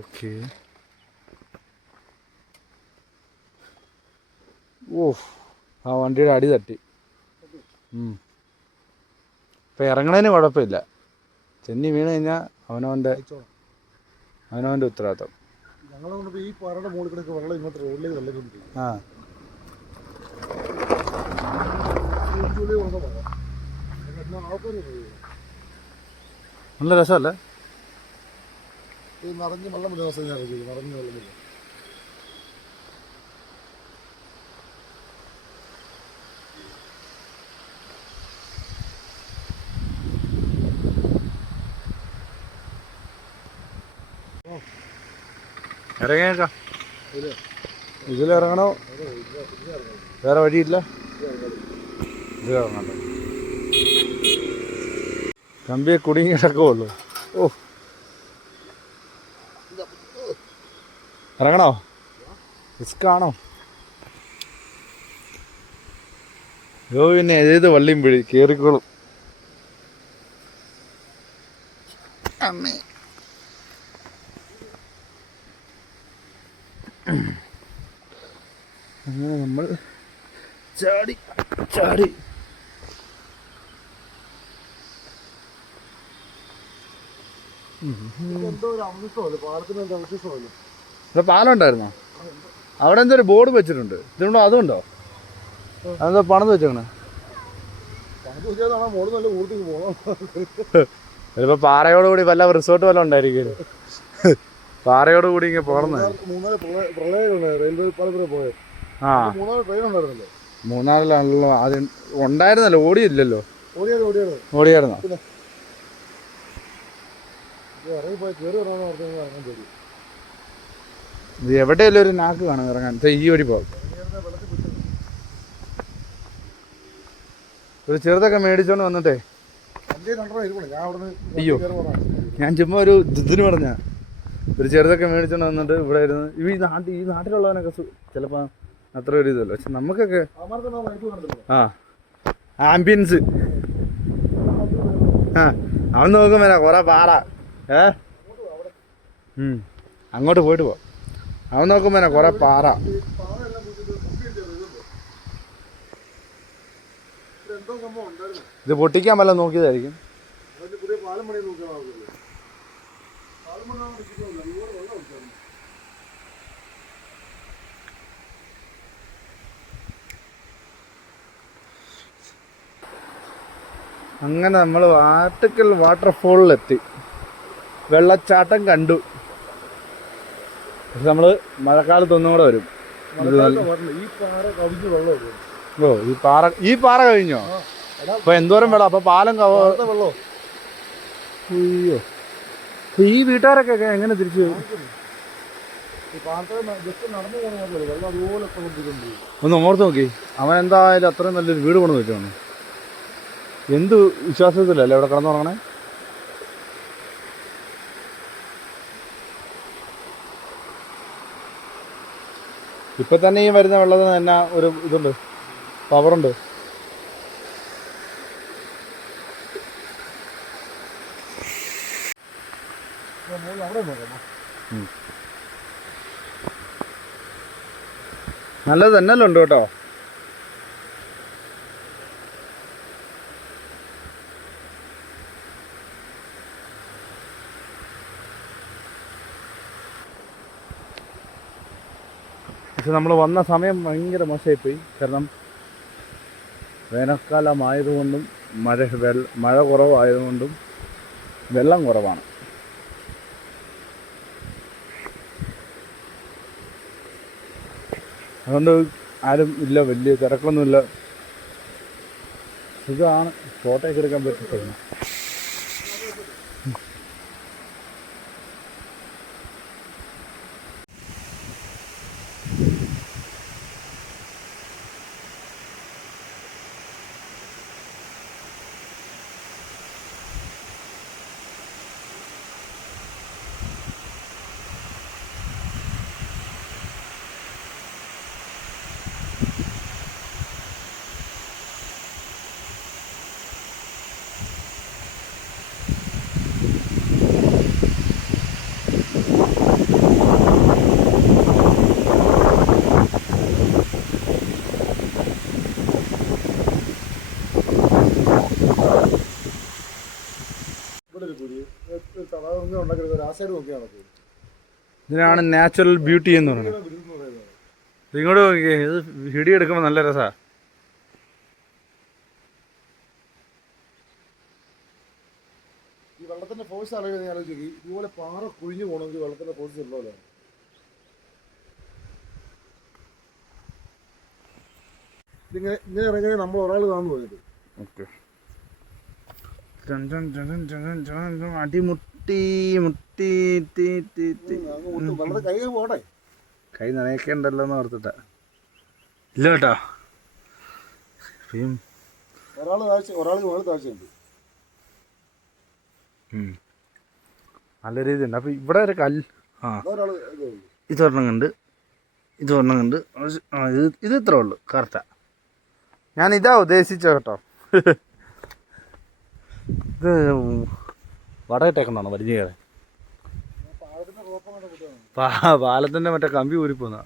Okay. ഓ, ആ വണ്ടിയുടെ അടി തട്ടി. ഇപ്പം ഇറങ്ങണതിന് കുഴപ്പമില്ല. ചെന്നി വീണ് കഴിഞ്ഞാൽ അവനവൻ്റെ ഉത്തരവാദിത്തം. ഞങ്ങളെ ഈ പാറയുടെ മുകളിൽ കൂടെ വെള്ളം ഇങ്ങോട്ട് റോഡിലേക്ക് വെള്ളം. ആ, നല്ല രസമല്ലേ? നിറഞ്ഞ് വെള്ളമില്ല ദിവസം ഞാൻ നിറഞ്ഞ് വെള്ളമില്ല. ഇറങ്ങിയേക്കാം. ഇതിലിറങ്ങണോ? വേറെ വഴിയില്ല. ഇതിലിറങ്ങണ്ട. കമ്പിയെ കുടുങ്ങി കിടക്കുള്ളൂ. ഓ, ഇറങ്ങണോ? റിസ്ക്കാണോ? യോ, പിന്നെ ഏത് വള്ളിയും പിടി കയറിക്കോളും. അമ്മേ, അങ്ങനെ നമ്മൾ ചാടി ചാടി ഇവിടെ പാലം ഉണ്ടായിരുന്നോ? അവിടെ എന്തോ ഒരു ബോർഡ് വെച്ചിട്ടുണ്ട്. ഇതുകൊണ്ടോ അതുകൊണ്ടോ? അതെന്തോ പണിത് വെച്ചേക്കണേ. ചിലപ്പോൾ പാറയോടുകൂടി വല്ല റിസോർട്ട് വല്ല ഉണ്ടായിരിക്കും. പാറയോടുകൂടി ഇങ്ങനെ പോകണം. ആ, മൂന്നാറിലാണല്ലോ അത് ഉണ്ടായിരുന്നല്ലോ. ഓടിയില്ലല്ലോ. ഓടിയായിരുന്നോ? ഇത് എവിടെയല്ലോ ഒരു നാക്ക് കാണും ഇറങ്ങാൻ. ഈ വഴി പോകും. ഒരു ചെറുതൊക്കെ മേടിച്ചോണ്ട് വന്നിട്ടേ. അയ്യോ, ഞാൻ ചുമ്മാ ഒരു ഇതിന് പറഞ്ഞ ഒരു ചെറുതൊക്കെ മേടിച്ചോണ്ട് വന്നിട്ട് ഇവിടെ ഇരുന്ന് ഈ നാട്ടിലുള്ളവനൊക്കെ ചിലപ്പോൾ അത്ര ഒരു ഇതല്ലോ. പക്ഷെ നമുക്കൊക്കെ ആംബിയൻസ്. അവൻ നോക്കും വരാ കുറെ പാറ. അങ്ങോട്ട് പോയിട്ട് പോ. അവൻ നോക്കും വരാ കുറെ പാറ. ഇത് പൊട്ടിക്കാൻ വല്ല നോക്കിയതായിരിക്കും. അങ്ങനെ നമ്മൾ ആർട്ടിക്കൽ വാട്ടർഫോളിലെത്തി. വെള്ളച്ചാട്ടം കണ്ടു. പക്ഷെ നമ്മൾ മഴക്കാലത്ത് ഒന്നും കൂടെ വരും. ഓ, ഈ പാറ കഴിഞ്ഞോ? അപ്പൊ എന്തോരം വെള്ളം. അപ്പൊ പാലം വെള്ളോ? അയ്യോ, ഈ വീട്ടുകാരൊക്കെ എങ്ങനെ തിരിച്ചു? ഒന്ന് ഓർത്ത് നോക്കി. അവൻ എന്തായാലും അത്രയും നല്ലൊരു വീട് പണിത് വെച്ചാണ്. എന്ത് വിശ്വാസത്തിലല്ലേ ഇവിടെ കിടന്നുറങ്ങണേ? ഇപ്പൊ തന്നെ ഈ വരുന്ന വെള്ളത്തിന് തന്നെ ഒരു ഇതുണ്ട്, പവറുണ്ട്. നല്ലത് തന്നെയല്ലോ ഉണ്ട് കേട്ടോ. പക്ഷെ നമ്മൾ വന്ന സമയം ഭയങ്കര മോശമായിപ്പോയി. കാരണം വേനൽക്കാലമായതുകൊണ്ടും മഴ കുറവായതുകൊണ്ടും വെള്ളം കുറവാണ്. അതുകൊണ്ട് ആരും ഇല്ല, വലിയ തിരക്കൊന്നുമില്ല. ഇതാണ് ഫോട്ടോയൊക്കെ എടുക്കാൻ പറ്റുന്നത്. അതൊന്നും ഉണ്ടാക്കരുത്. ആ സൈഡ് നോക്കിയാൽ നടക്കും. ഇതിനാണ് നാച്ചുറൽ ബ്യൂട്ടി എന്ന് പറയുന്നത്. എന്ന് പറയുന്നത്. ഇങ്ങോട്ട് നോക്കിയേ, ഇത് വീഡിയോ എടുക്കുമ്പോൾ നല്ല രസമാണ്. ഈ വെള്ളത്തിന്റെ ഫോഴ്സ് അറിയുന്നത് ഞാൻ ആലോചിച്ചു. ഇതുപോലെ പാറ കുഴിഞ്ഞു പോകണമെങ്കിൽ വെള്ളത്തിന്റെ ഫോഴ്സ് ഉള്ളതല്ലേ. ഇങ്ങനെ ഇറങ്ങി നമ്മൾ ഒരാൾ കാണുന്നു പോയത്. ഓക്കെ, അടിമുട്ടി മുട്ടി വെള്ളത്തിൽ കൈ പോട്ടെ. കൈ നനയ്ക്കണ്ടല്ലോ എന്ന് ഓർത്തിട്ടാ. ഇല്ല കേട്ടോ, ഒരാൾക്ക് മുകളിൽ താഴ്ചയുണ്ട്. നല്ല രീതിയുണ്ട്. അപ്പം ഇവിടെ ഒരു കല്ല്, ഒരാൾ ഇതൊരെണ്ണം കണ്ട്, ഇതൊരെണ്ണം കണ്ട്. ഇത് ഇത്രേ ഉള്ളു കറക്റ്റാ. ഞാൻ ഇതാ ഉദ്ദേശിച്ച കേട്ടോ. ഇത് വടകിട്ടേക്കണോ വലിഞ്ഞു കയറാൻ? പാലത്തിൻ്റെ മറ്റേ കമ്പി ഊരിപ്പോന്ന